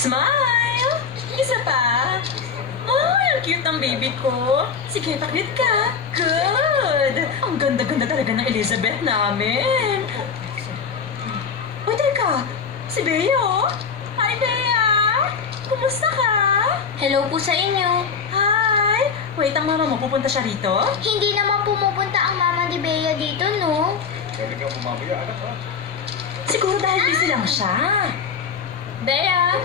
Smile! Isa pa. Ay, ang cute ng baby ko. Sige, paklit ka. Good. Ang ganda-ganda talaga ng Elizabeth namin. Uy, teka. Si Bea, oh. Hi, Bea. Kumusta ka? Hello po sa inyo. Hi. Wait, ang mama mo pupunta siya rito? Hindi naman pumupunta ang mama ni Bea dito, no? Siguro dahil busy lang siya. Bea?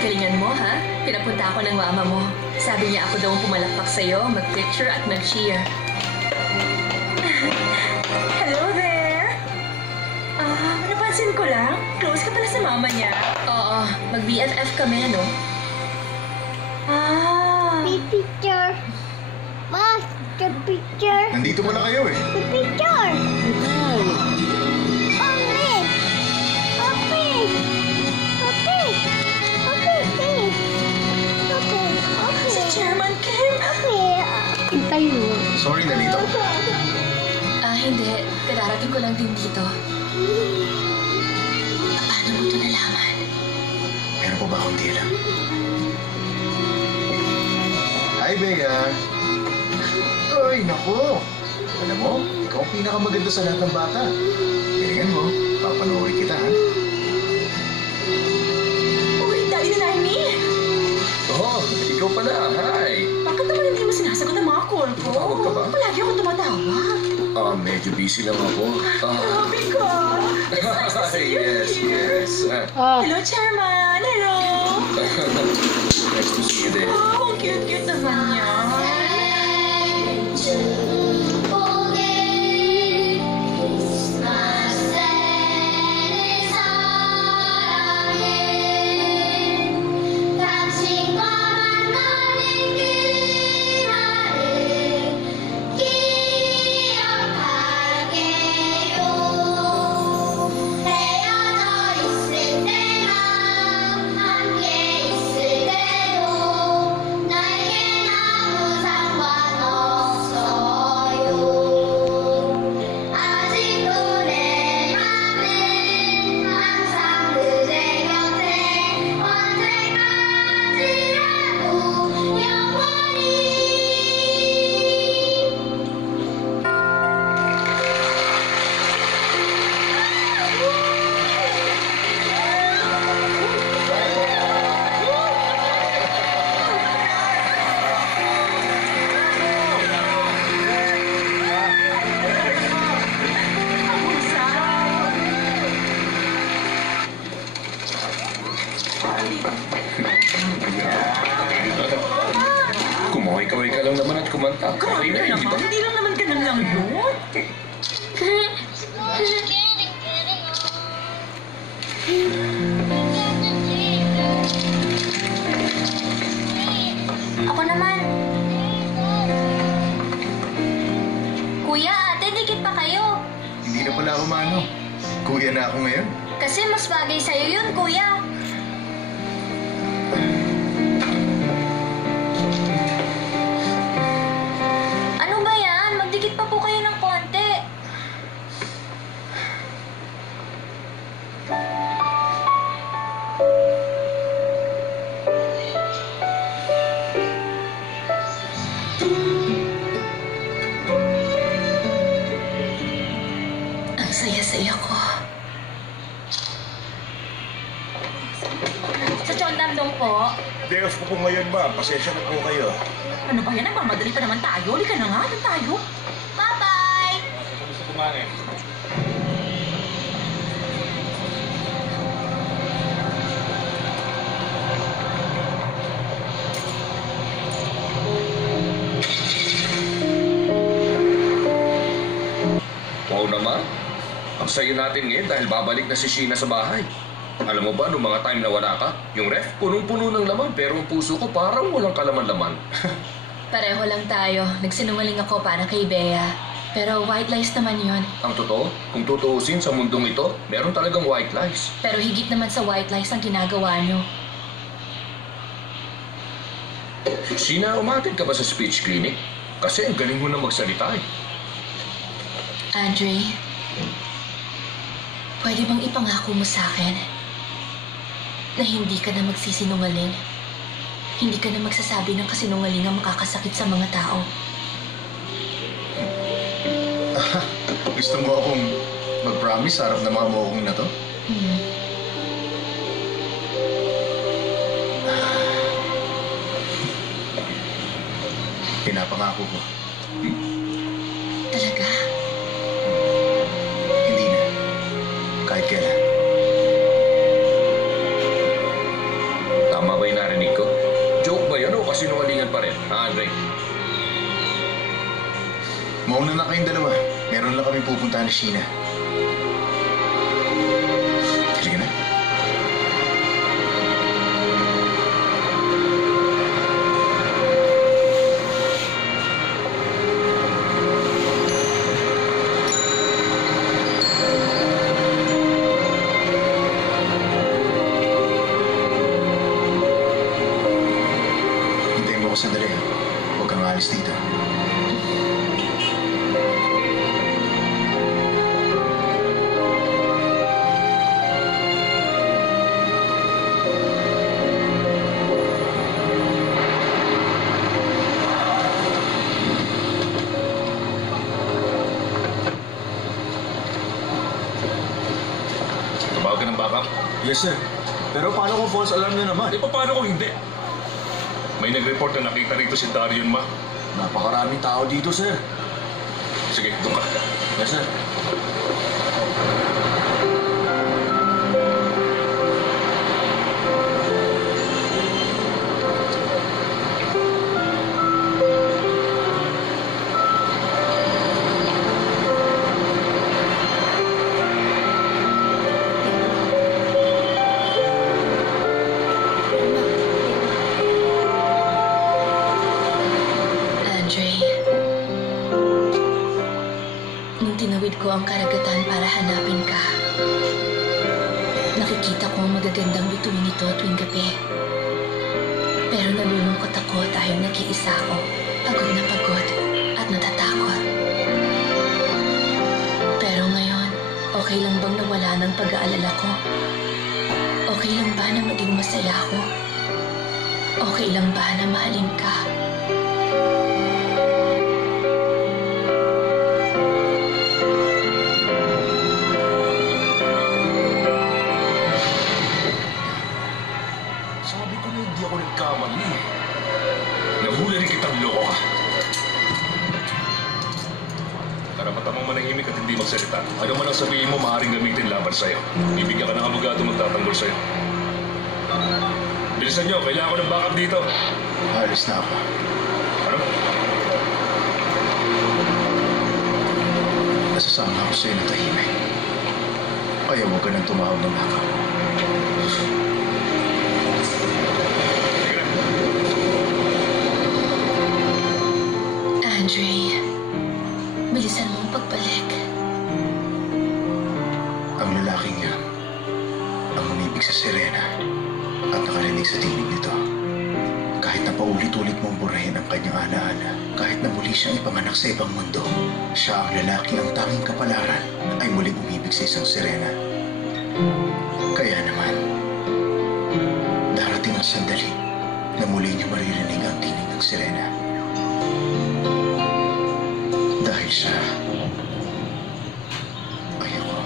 Galingan mo, ha? Pinapunta ako ng mama mo. Sabi niya ako daw ang pumalakpak sa'yo, mag-picture at mag-cheer. Hello there! Napansin ko lang. Close ka pala sa mama niya. Oo, mag-BFF kami, no? The picture. Ma, the picture. Nandito mo na kayo eh. The picture. Open. Open. Open. Open. Open. Open. Si Chairman Kim! Open. Tayo. Sorry, nalito. Hindi. Kadarating ko lang din dito. Paano mo ito nalaman? Meron pa ba akong tila? Hi, Bea. Ay, naku. Alam mo, ikaw ang pinakamaganda sa lahat ng bata. Galingan mo, papanoorin kita, ha? Uy, Daddy na Naimi! Oh, ikaw pala. Hi. Bakit naman hindi mo sinasagot ang mga call ko? Tumatawag ka ba? Palagi ako tumatawag. Medyo busy lang ako. Grabe ka! It's nice to see you Yes, here. yes. Hello, Chairman! Hello! Nice to see you there. Oh, ang cute-cute naman niya. Kumaway-kaway ka lang naman at kumanta. Grabe Okay na, naman. di ba? Hindi lang naman ganun lang yun. Ako naman. Kuya, ate, dikit pa kayo. Hindi na pala ako mano. Kuya na ako ngayon. Kasi mas bagay sa'yo yun, kuya. Ano ba yan? Magdikit pa po kayo ng konti. Ang saya-saya ko. Sa Chondamdong po. Day off ko po ngayon, ma'am. Pasensya na po kayo. Ano ba yan? Nagmamadali pa naman tayo. Halika na nga. Doon tayo. Bye-bye! Gusto kumain. Oo naman. Ang saya natin ngayon dahil babalik na si Sheena sa bahay. Alam mo ba, nung mga time na wala ka, yung ref punong-puno ng laman pero ang puso ko parang walang kalaman-laman. Pareho lang tayo. Nagsinungaling ako para kay Bea. Pero white lies naman yun. Ang totoo, kung tutuusin sa mundong ito, meron talagang white lies. Pero higit naman sa white lies ang ginagawa nyo. Sina, umatid ka ba sa speech clinic? Kasi ang galing mo na magsalita eh. Andre, pwede bang ipangako mo sa akin na hindi ka na magsisinungaling? Hindi ka na magsasabi ng kasinungaling ang makakasakit sa mga tao. Gusto mo akong mag-promise sa harap ng mga mukong na to? Pinapangako ko. Talaga? Hindi na. Kahit kailan. Tama ba yung narinig ko? Joke ba yan o kasinungalingan pa rin, ha, Andre? Mauna na kayong dalawa. Meron lang kami pupuntahan ni Sheena. Sige na. Hintayin mo ko sandali. Huwag kang aalis dito. Tumawag ka ng backup? Yes, sir. Pero paano kung false alarm na naman? Eh, paano kung hindi? May nag-report na nakita rito si Darion Ma. Napakaraming tao dito, sir. Sige, doon ka. Yes, sir. Andre, nung tinawid ko ang karagatan para hanapin ka, nakikita ko ang magagandang bituin nito tuwing gabi. Pero nalulungkot ako dahil nag-iisa ako, pagod na pagod at natatakot. Pero ngayon, okay lang bang nawala ng pag-aalala ko? Okay lang ba na maging masaya ako? Okay lang ba na mahalin ka? Sabi ko na hindi ako nagkamali. Nahula rin kitang loko ka. Karapatan mong manahimik at hindi magsalita. Ano man ang sabihin mo, maaaring gamitin laban sa'yo. Bibigyan ka ng abogado magtatanggol sa'yo. Bilisan nyo, kailangan ko ng backup dito. Alis na ako. Ano? Nasasama ako sa'yo na tahimik. Kaya huwag ka nang tumawag ng backup. Sige na. Andre, bilisan mo ang pagbalik. Ang lalaking yan, ang umibig sa Serena at nakarinig sa tinig nito. Kahit na paulit-ulit mong burahin ang kanyang alaala, kahit na muli siyang ipanganak sa ibang mundo, siya ang lalaki ang tanging kapalaran ay muling umibig sa isang Serena. Kaya naman, darating ang sandali na muli niya maririnig ang tinig ng Serena. Dahil siya ay ako.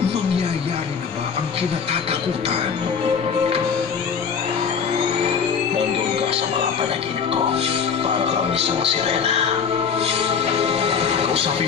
Mangyayari na ba ang kinatatakutan? Nandun ka sa mga panaginip ko para kang isang sirena. Kausapin